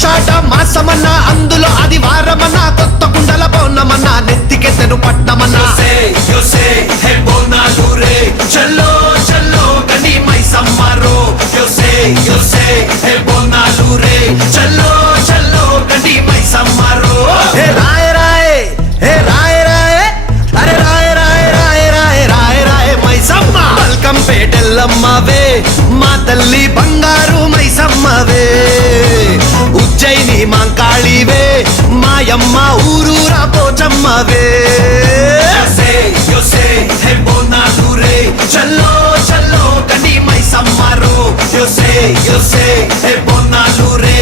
ఆషాఢ మాసమన్నా అందులో ఆదివారమన్నా కొత్త కుండల బోనమన్నా నెత్తికెత్తెను పట్నమన్నా చల్లో చల్లో గని మైసమ్మరో బోనాలు రే చల్లో చల్లో గని మైసమ్మరో హే రాయ రాయ హే రాయ రాయ అరే రాయ రాయ రాయ రాయ రాయ రాయ మైసమ్మ వెల్కమ్ పేటెల్లమ్మవే మా తల్లి బంగారు మైసమ్మవే ఉజ్జయిని మాంకాళివే మాయమ్మ ఊరూరా పోచమ్మవే బోనాలు రే చల్లో చల్లో గని మైసమ్మరో బోనాలు రే